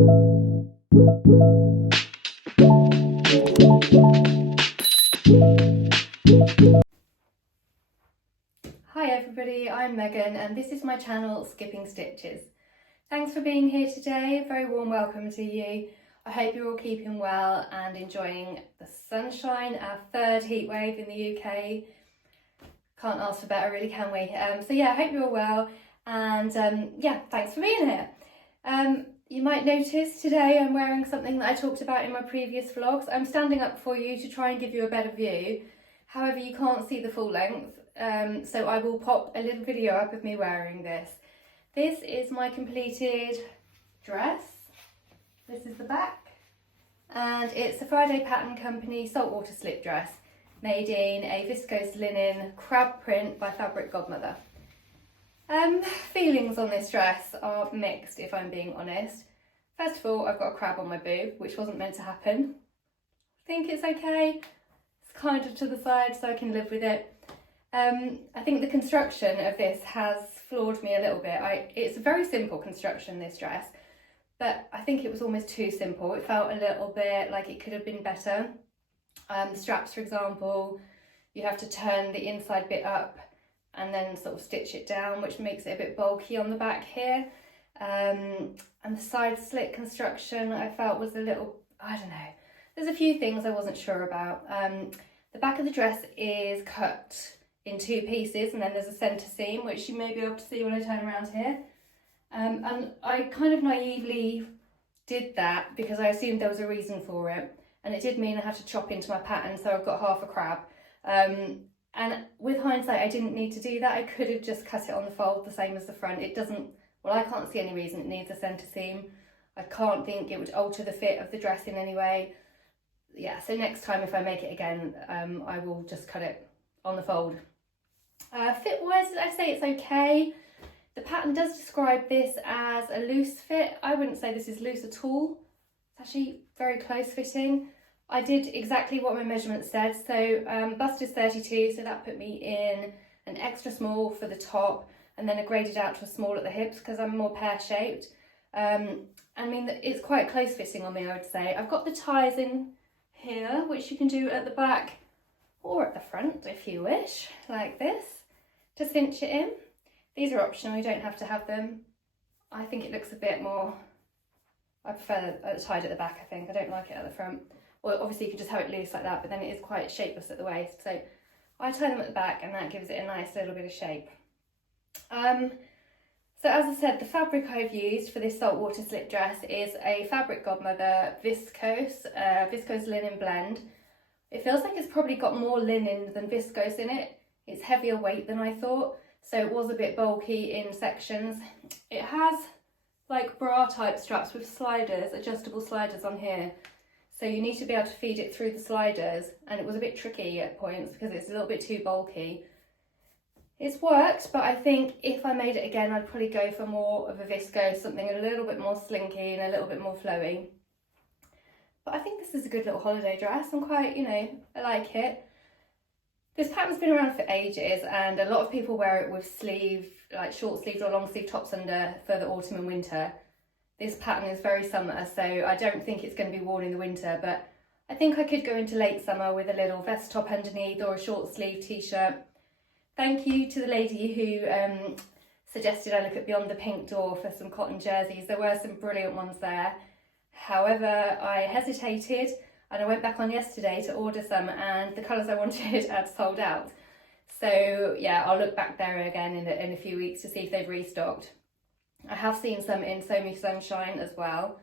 Hi everybody, I'm Megan and this is my channel Skipping Stitches. Thanks for being here today, a very warm welcome to you. I hope you're all keeping well and enjoying the sunshine, our third heat wave in the UK. Can't ask for better really, can we? So yeah, I hope you're all well and yeah, thanks for being here. You might notice today I'm wearing something that I talked about in my previous vlogs. I'm standing up for you to try and give you a better view. However, you can't see the full length, so I will pop a little video up of me wearing this. This is my completed dress. This is the back, and it's a Friday Pattern Company saltwater slip dress made in a viscose linen crab print by Fabric Godmother. Feelings on this dress are mixed, if I'm being honest. First of all, I've got a crab on my boob, which wasn't meant to happen. I think it's okay. It's kind of to the side, so I can live with it. I think the construction of this has floored me a little bit. It's a very simple construction, this dress, but I think it was almost too simple. It felt a little bit like it could have been better. The straps, for example, you have to turn the inside bit up and then sort of stitch it down, which makes it a bit bulky on the back here. And the side slit construction I felt was a little, I don't know. There's a few things I wasn't sure about. The back of the dress is cut in two pieces, and then there's a centre seam, which you may be able to see when I turn around here. And I kind of naively did that because I assumed there was a reason for it. And it did mean I had to chop into my pattern, so I've got half a crab. And with hindsight, I didn't need to do that. I could have just cut it on the fold the same as the front. It doesn't, well, I can't see any reason it needs a centre seam. I can't think it would alter the fit of the dress in any way. Yeah, so next time if I make it again, I will just cut it on the fold. Fit-wise, I'd say it's okay. The pattern does describe this as a loose fit. I wouldn't say this is loose at all. It's actually very close fitting. I did exactly what my measurement said. So bust is 32, so that put me in an extra small for the top, and then I graded out to a small at the hips because I'm more pear-shaped. I mean, it's quite close fitting on me, I would say. I've got the ties in here, which you can do at the back or at the front if you wish, like this, to cinch it in. These are optional, you don't have to have them. I think it looks a bit more, I prefer the tied at the back, I think. I don't like it at the front. Well, obviously you can just have it loose like that, but then it is quite shapeless at the waist. So I tie them at the back and that gives it a nice little bit of shape. So as I said, the fabric I've used for this saltwater slip dress is a Fabric Godmother viscose linen blend. It feels like it's probably got more linen than viscose in it. It's heavier weight than I thought, so it was a bit bulky in sections. It has like bra type straps with sliders, adjustable sliders on here. So you need to be able to feed it through the sliders, and it was a bit tricky at points because it's a little bit too bulky. It's worked, but I think if I made it again, I'd probably go for more of a viscose, something a little bit more slinky and a little bit more flowy. But I think this is a good little holiday dress. I'm quite, you know, I like it. This pattern's been around for ages, and a lot of people wear it with like short sleeved or long sleeve tops under for the autumn and winter. This pattern is very summer, so I don't think it's going to be worn in the winter, but I think I could go into late summer with a little vest top underneath or a short sleeve t-shirt. Thank you to the lady who suggested I look at Beyond the Pink Door for some cotton jerseys. There were some brilliant ones there. However, I hesitated and I went back on yesterday to order some, and the colours I wanted had sold out. So yeah, I'll look back there again in a few weeks to see if they've restocked. I have seen some in So Me Sunshine as well.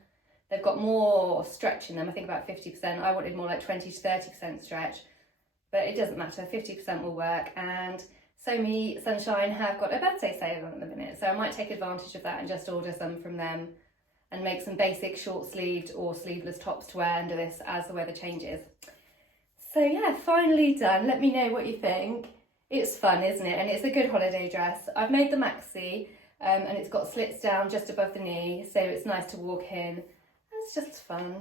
They've got more stretch in them, I think about 50%. I wanted more like 20 to 30% stretch, but it doesn't matter, 50% will work. And So Me Sunshine have got a birthday sale on at the minute, so I might take advantage of that and just order some from them and make some basic short sleeved or sleeveless tops to wear under this as the weather changes. So yeah, finally done. Let me know what you think. It's fun, isn't it? And it's a good holiday dress. I've made the maxi, and it's got slits down just above the knee, so it's nice to walk in. It's just fun.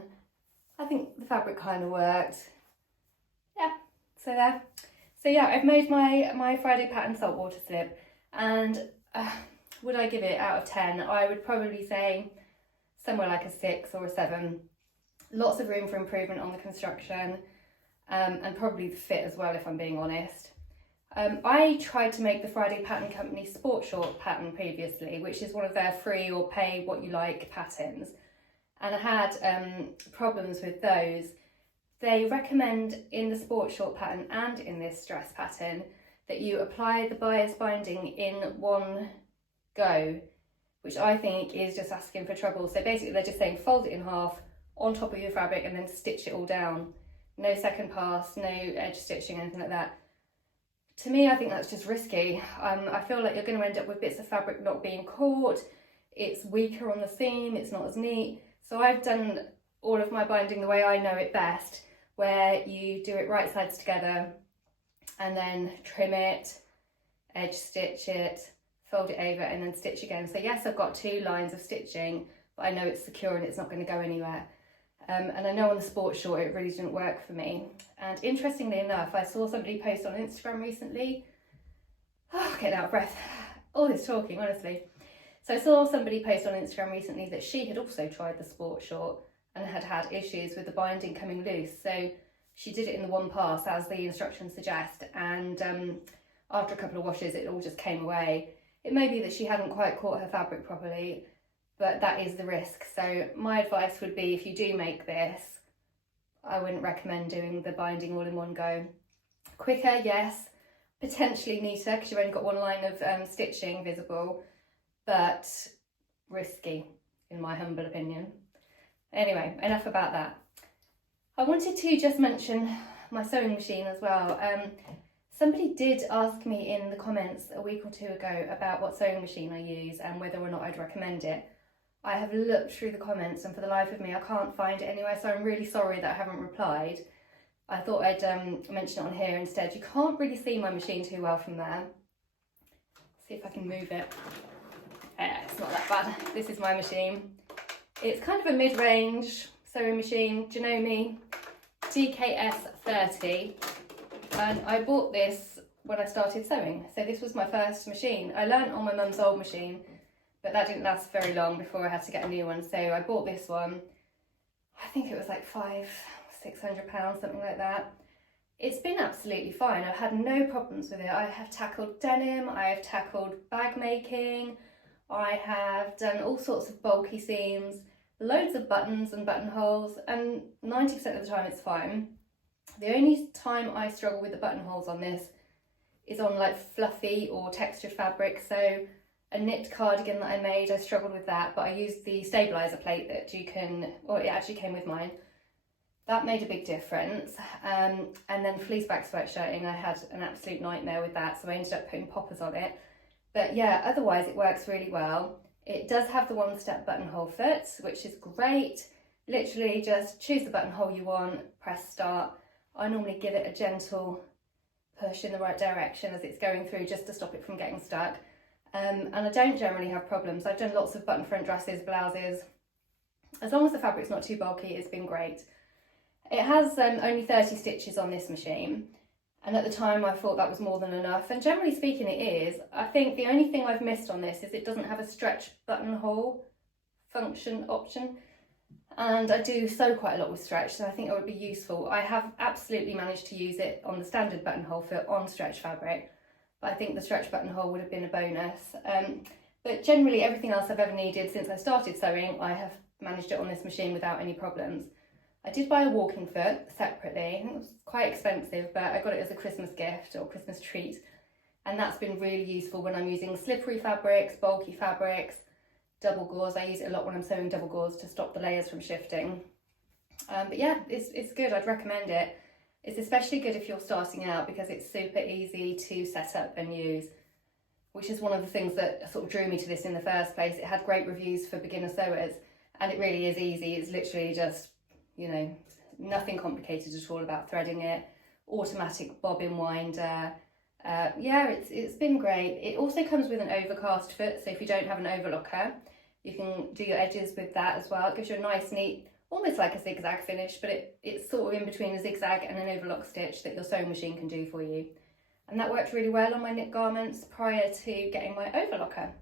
I think the fabric kind of worked. Yeah, so there. So yeah, I've made my Friday pattern saltwater slip, and would I give it out of 10? I would probably say somewhere like a 6 or a 7. Lots of room for improvement on the construction, and probably the fit as well, if I'm being honest. I tried to make the Friday Pattern Company sport short pattern previously, which is one of their free or pay what you like patterns, and I had problems with those. They recommend in the sport short pattern and in this stress pattern that you apply the bias binding in one go, which I think is just asking for trouble. So basically they're just saying fold it in half on top of your fabric and then stitch it all down. No second pass, no edge stitching, anything like that. To me, I think that's just risky. I feel like you're going to end up with bits of fabric not being caught. It's weaker on the seam, it's not as neat. So I've done all of my binding the way I know it best, where you do it right sides together and then trim it, edge stitch it, fold it over and then stitch again. So yes, I've got 2 lines of stitching, but I know it's secure and it's not going to go anywhere. And I know on the sport short it really didn't work for me. And interestingly enough, I saw somebody post on Instagram recently, getting out of breath, all this talking, honestly. So I saw somebody post on Instagram recently that she had also tried the sport short and had had issues with the binding coming loose. So she did it in the one pass as the instructions suggest, and after a couple of washes it all just came away. It may be that she hadn't quite caught her fabric properly, but that is the risk. So my advice would be, if you do make this, I wouldn't recommend doing the binding all in one go. Quicker, yes, potentially neater because you've only got one line of stitching visible, but risky in my humble opinion. Anyway, enough about that. I wanted to just mention my sewing machine as well. Somebody did ask me in the comments a week or 2 ago about what sewing machine I use and whether or not I'd recommend it. I have looked through the comments and for the life of me I can't find it anywhere, so I'm really sorry that I haven't replied. I thought I'd mention it on here instead. You can't really see my machine too well from there. See if I can move it. It's not that bad. This is my machine. It's kind of a mid-range sewing machine, Janome TKS 30, and I bought this when I started sewing, so this was my first machine. I learnt on my mum's old machine, but that didn't last very long before I had to get a new one, so I bought this one. I think it was like £500-600, something like that. It's been absolutely fine. I've had no problems with it. I have tackled denim, I have tackled bag making, I have done all sorts of bulky seams, loads of buttons and buttonholes, and 90% of the time it's fine. The only time I struggle with the buttonholes on this is on like fluffy or textured fabric. So a knit cardigan that I made, I struggled with that, but I used the stabiliser plate that you can, or it actually came with mine. That made a big difference. And then fleece back sweatshirting, I had an absolute nightmare with that, so I ended up putting poppers on it. But yeah, otherwise it works really well. It does have the one-step buttonhole fit, which is great. Literally just choose the buttonhole you want, press start. I normally give it a gentle push in the right direction as it's going through, just to stop it from getting stuck. And I don't generally have problems. I've done lots of button front dresses, blouses. As long as the fabric's not too bulky, it's been great. It has only 30 stitches on this machine, and at the time I thought that was more than enough, and generally speaking it is. I think the only thing I've missed on this is it doesn't have a stretch buttonhole function option, and I do sew quite a lot with stretch, so I think it would be useful. I have absolutely managed to use it on the standard buttonhole fit on stretch fabric, but I think the stretch buttonhole would have been a bonus. But generally everything else I've ever needed since I started sewing, I have managed it on this machine without any problems. I did buy a walking foot separately. I think it was quite expensive, but I got it as a Christmas gift or Christmas treat. And that's been really useful when I'm using slippery fabrics, bulky fabrics, double gauze. I use it a lot when I'm sewing double gauze to stop the layers from shifting. But yeah, it's good. I'd recommend it. It's especially good if you're starting out because it's super easy to set up and use, which is one of the things that sort of drew me to this in the first place. It had great reviews for beginner sewers, and it really is easy. It's literally just, you know, nothing complicated at all about threading it. Automatic bobbin winder. Yeah, it's been great. It also comes with an overcast foot, so if you don't have an overlocker, you can do your edges with that as well. It gives you a nice, neat, almost like a zigzag finish, but it's sort of in between a zigzag and an overlock stitch that your sewing machine can do for you. And that worked really well on my knit garments prior to getting my overlocker,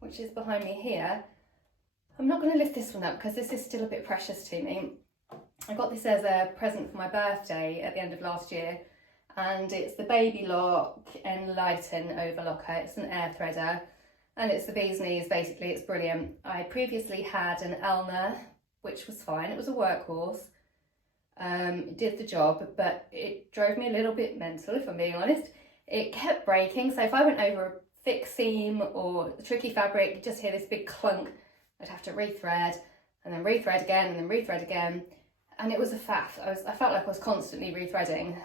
which is behind me here. I'm not going to lift this one up because this is still a bit precious to me. I got this as a present for my birthday at the end of last year, and it's the Baby Lock Enlighten Overlocker. It's an air threader and it's the bee's knees. Basically, it's brilliant. I previously had an Elna, which was fine. It was a workhorse. It did the job, but it drove me a little bit mental, if I'm being honest. It kept breaking, so if I went over a thick seam or tricky fabric, you just hear this big clunk. I'd have to rethread and then rethread again and then rethread again, and it was a faff. I felt like I was constantly rethreading,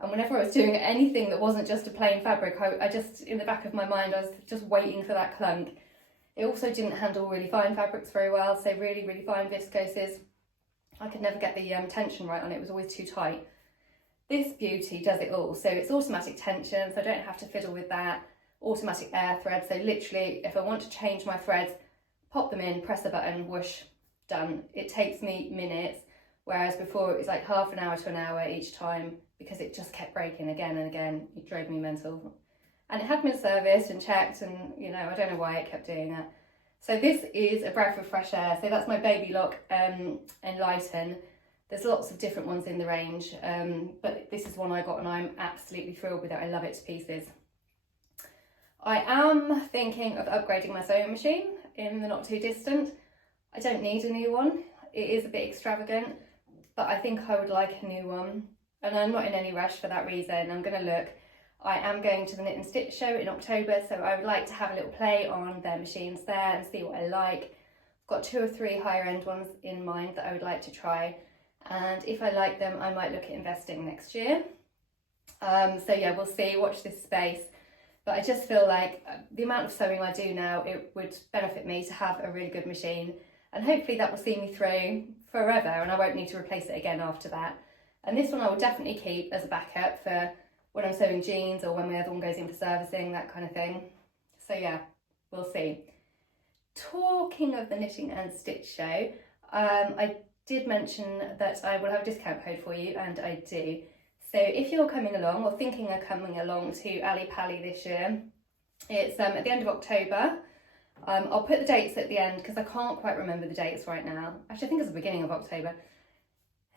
and whenever I was doing anything that wasn't just a plain fabric, I just, in the back of my mind, I was just waiting for that clunk. It also didn't handle really fine fabrics very well, so really fine viscoses, I could never get the tension right on it. It was always too tight. This beauty does it all. So it's automatic tension, so I don't have to fiddle with that. Automatic air thread, so literally if I want to change my threads, pop them in, press a button, whoosh, done. It takes me minutes, whereas before it was like half an hour to an hour each time, because it just kept breaking again and again. It drove me mental. And it had been serviced and checked, and you know, I don't know why it kept doing that. So this is a breath of fresh air. So that's my Baby Lock Enlighten. There's lots of different ones in the range, but this is one I got and I'm absolutely thrilled with it. I love it to pieces. I am thinking of upgrading my sewing machine in the not too distant. I don't need a new one. It is a bit extravagant, but I think I would like a new one. And I'm not in any rush for that reason. I'm going to look. I am going to the Knit and Stitch show in October, so I would like to have a little play on their machines there and see what I like. I've got 2 or 3 higher end ones in mind that I would like to try, and if I like them I might look at investing next year. So yeah, we'll see, watch this space. But I just feel like the amount of sewing I do now, it would benefit me to have a really good machine, and hopefully that will see me through forever and I won't need to replace it again after that. And this one I will definitely keep as a backup for when I'm sewing jeans or when my other one goes in for servicing, that kind of thing. So yeah, we'll see. Talking of the Knitting and Stitch show, I did mention that I will have a discount code for you, and I do. So if you're coming along or thinking of coming along to Ali Pali this year, it's at the end of October. I'll put the dates at the end because I can't quite remember the dates right now. Actually, I think it's the beginning of October.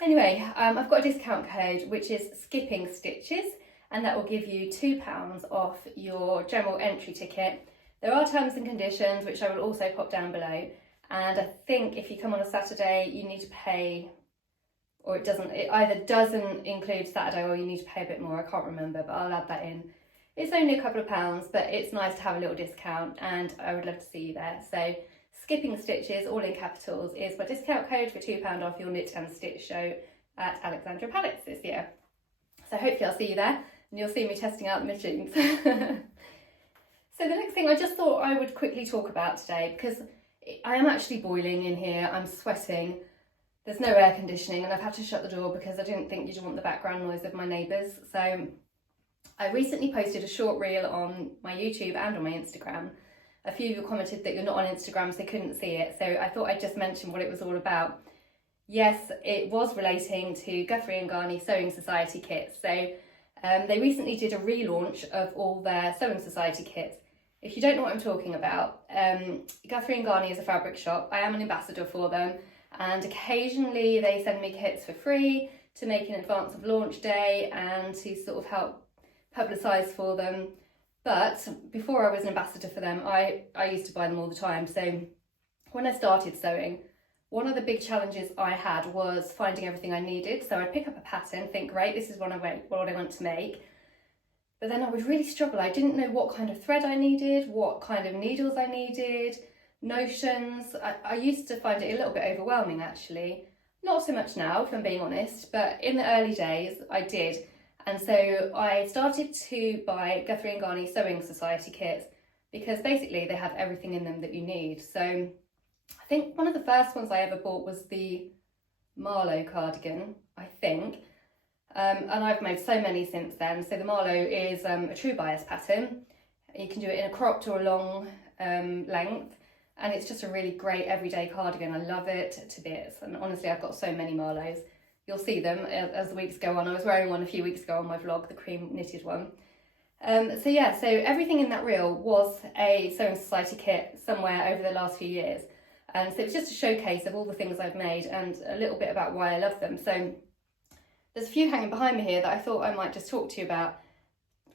Anyway, I've got a discount code which is Skipping Stitches, and that will give you £2 off your general entry ticket. There are terms and conditions which I will also pop down below, and I think if you come on a Saturday you need to pay, or it either doesn't include Saturday or you need to pay a bit more. I can't remember, but I'll add that in. It's only a couple of pounds, but it's nice to have a little discount, and I would love to see you there. So Skipping Stitches, all in capitals, is my discount code for £2 off your Knit and Stitch show at Alexandra Palettes this year. So hopefully I'll see you there and you'll see me testing out the machines. So the next thing I just thought I would quickly talk about today, because I am actually boiling in here, I'm sweating, there's no air conditioning, and I've had to shut the door because I didn't think you'd want the background noise of my neighbours. So I recently posted a short reel on my YouTube and on my Instagram. A few of you commented that you're not on Instagram so couldn't see it, so I thought I'd just mention what it was all about. Yes, it was relating to Guthrie & Garney Sewing Society kits. So they recently did a relaunch of all their Sewing Society kits. If you don't know what I'm talking about, Guthrie & Garney is a fabric shop. I am an ambassador for them, and occasionally they send me kits for free to make in advance of launch day and to sort of help publicise for them. But before I was an ambassador for them, I used to buy them all the time. So when I started sewing, one of the big challenges I had was finding everything I needed. So I'd pick up a pattern, think, great, this is what I want to make. But then I would really struggle. I didn't know what kind of thread I needed, what kind of needles I needed, notions. I used to find it a little bit overwhelming, actually. Not so much now, if I'm being honest, but in the early days I did. And so I started to buy Guthrie & Garney Sewing Society kits because basically they have everything in them that you need. So I think one of the first ones I ever bought was the Marlowe cardigan, I think. And I've made so many since then. So the Marlowe is a true bias pattern. You can do it in a cropped or a long length. And it's just a really great everyday cardigan. I love it to bits. And honestly, I've got so many Marlows. You'll see them as the weeks go on. I was wearing one a few weeks ago on my vlog, the cream knitted one. So everything in that reel was a Sewing Society kit somewhere over the last few years. And so it's just a showcase of all the things I've made and a little bit about why I love them. So there's a few hanging behind me here that I thought I might just talk to you about.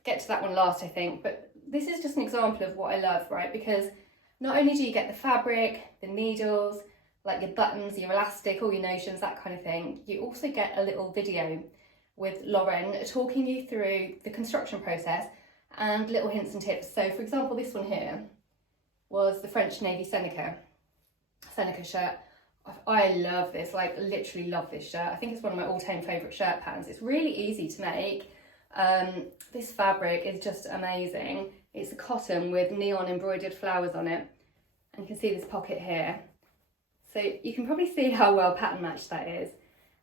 Get to that one last, I think, but this is just an example of what I love, right? Because not only do you get the fabric, the needles, like your buttons, your elastic, all your notions, that kind of thing, you also get a little video with Lauren talking you through the construction process and little hints and tips. So for example, this one here was the French Navy Seneca shirt. I love this, like literally love this shirt. I think it's one of my all-time favourite shirt patterns. It's really easy to make. This fabric is just amazing. It's a cotton with neon embroidered flowers on it. And you can see this pocket here. So you can probably see how well pattern matched that is.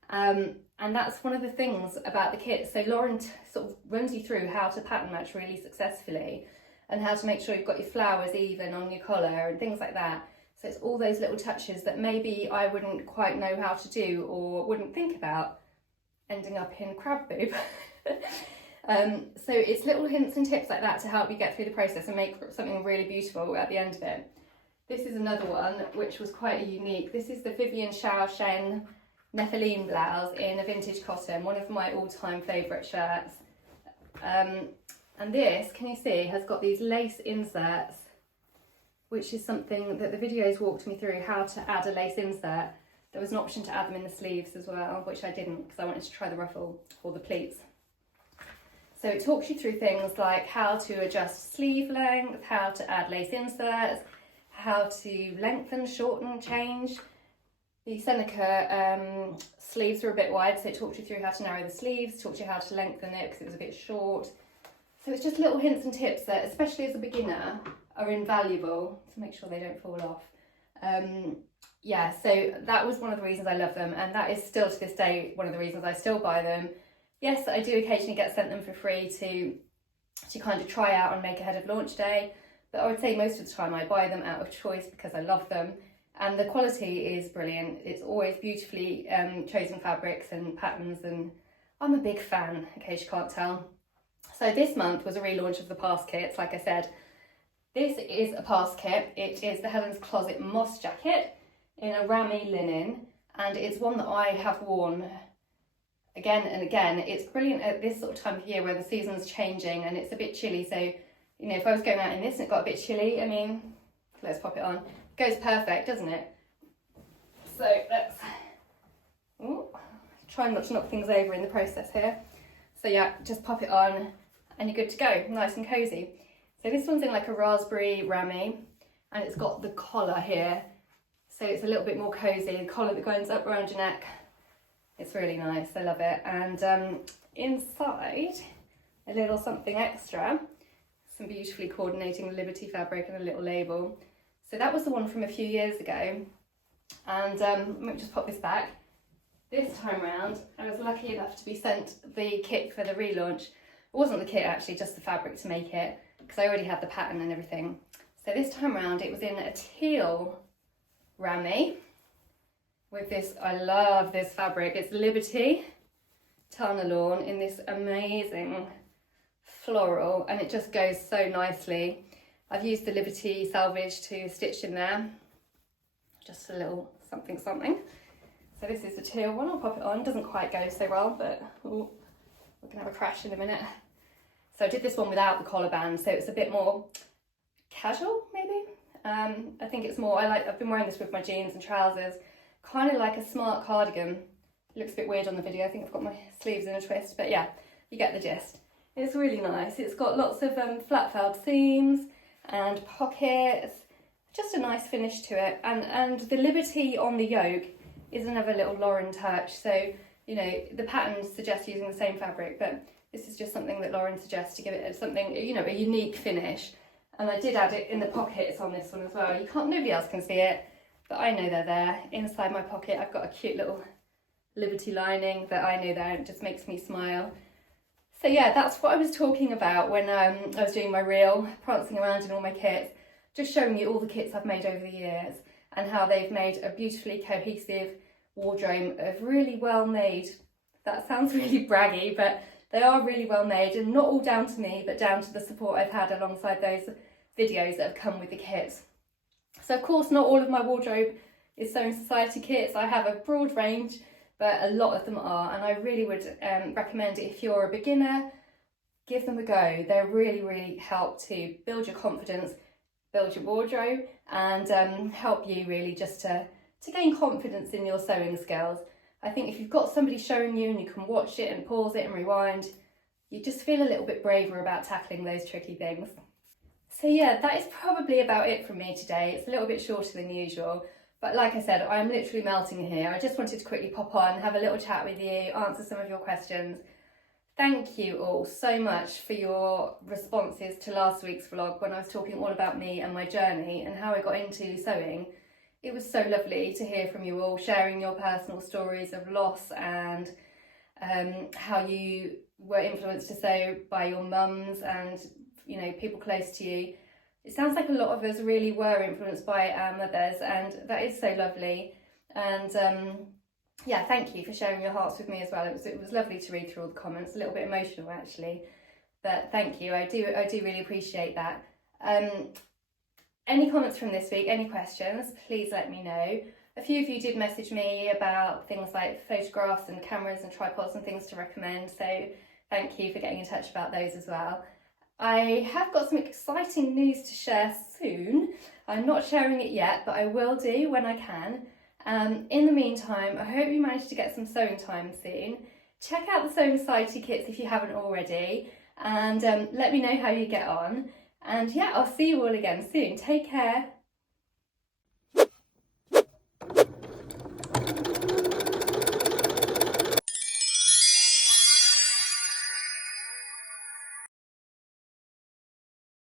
And that's one of the things about the kit. So Lauren sort of runs you through how to pattern match really successfully and how to make sure you've got your flowers even on your collar and things like that. So it's all those little touches that maybe I wouldn't quite know how to do or wouldn't think about ending up in crab boob. So it's little hints and tips like that to help you get through the process and make something really beautiful at the end of it. This is another one which was quite unique. This is the Vivian Xiao Shen Nephilim blouse in a vintage cotton, one of my all-time favourite shirts. And this, can you see, has got these lace inserts, which is something that the videos walked me through how to add a lace insert. There was an option to add them in the sleeves as well, which I didn't because I wanted to try the ruffle or the pleats. So it talks you through things like how to adjust sleeve length, how to add lace inserts, how to lengthen, shorten, change. The Seneca sleeves were a bit wide, so it talked you through how to narrow the sleeves, taught you how to lengthen it because it was a bit short. So it's just little hints and tips that, especially as a beginner, are invaluable to make sure they don't fall off. Yeah, so that was one of the reasons I love them, and that is still to this day one of the reasons I still buy them. Yes, I do occasionally get sent them for free to kind of try out and make ahead of launch day, but I would say most of the time I buy them out of choice because I love them, and the quality is brilliant. It's always beautifully chosen fabrics and patterns, and I'm a big fan, in case you can't tell. So this month was a relaunch of the past kits, like I said. This is a past kit. It is the Helen's Closet Moss jacket in a ramie linen, and it's one that I have worn again and again. It's brilliant at this sort of time of year where the season's changing and it's a bit chilly. So, you know, if I was going out in this and it got a bit chilly, I mean, let's pop it on. It goes perfect, doesn't it? So let's try not to knock things over in the process here. So yeah, just pop it on and you're good to go, nice and cozy. So this one's in like a raspberry ramie, and it's got the collar here. So it's a little bit more cozy, the collar that goes up around your neck. It's really nice, I love it. And inside, a little something extra, some beautifully coordinating Liberty fabric and a little label. So that was the one from a few years ago. And let me just pop this back. This time round, I was lucky enough to be sent the kit for the relaunch. It wasn't the kit actually, just the fabric to make it, because I already had the pattern and everything. So this time round it was in a teal ramie with this, I love this fabric, it's Liberty Tana Lawn in this amazing floral, and it just goes so nicely. I've used the Liberty salvage to stitch in there, just a little something something. So this is the teal one, I'll pop it on, doesn't quite go so well, but we're gonna have a crash in a minute. So I did this one without the collar band, so it's a bit more casual, maybe. I think it's more, I've been wearing this with my jeans and trousers, kind of like a smart cardigan. It looks a bit weird on the video, I think I've got my sleeves in a twist, but yeah, you get the gist. It's really nice. It's got lots of flat felled seams and pockets, just a nice finish to it. And the Liberty on the yoke is another little Lauren touch. So, you know, the pattern suggests using the same fabric, but this is just something that Lauren suggests to give it something, you know, a unique finish. And I did add it in the pockets on this one as well. Nobody else can see it, but I know they're there. Inside my pocket, I've got a cute little Liberty lining that I know there, it just makes me smile. So yeah, that's what I was talking about when I was doing my reel, prancing around in all my kits, just showing you all the kits I've made over the years and how they've made a beautifully cohesive wardrobe of really well made. That sounds really braggy, but they are really well made, and not all down to me, but down to the support I've had alongside those videos that have come with the kits. So of course not all of my wardrobe is Sewing Society kits. I have a broad range, but a lot of them are, and I really would recommend it if you're a beginner. Give them a go. They really help to build your confidence, build your wardrobe, and help you really just to gain confidence in your sewing skills. I think if you've got somebody showing you and you can watch it and pause it and rewind, you just feel a little bit braver about tackling those tricky things. So yeah, that is probably about it from me today. It's a little bit shorter than usual, but like I said, I'm literally melting here. I just wanted to quickly pop on, have a little chat with you, answer some of your questions. Thank you all so much for your responses to last week's vlog when I was talking all about me and my journey and how I got into sewing. It was so lovely to hear from you all, sharing your personal stories of loss and how you were influenced to sew by your mums and, you know, people close to you. It sounds like a lot of us really were influenced by our mothers, and that is so lovely. And yeah, thank you for sharing your hearts with me as well. It was lovely to read through all the comments, a little bit emotional actually, but thank you. I do really appreciate that. Any comments from this week, any questions, please let me know. A few of you did message me about things like photographs and cameras and tripods and things to recommend, so thank you for getting in touch about those as well. I have got some exciting news to share soon. I'm not sharing it yet, but I will do when I can. In the meantime, I hope you manage to get some sewing time soon. Check out the Sewing Society kits if you haven't already, and let me know how you get on. And yeah, I'll see you all again soon. Take care.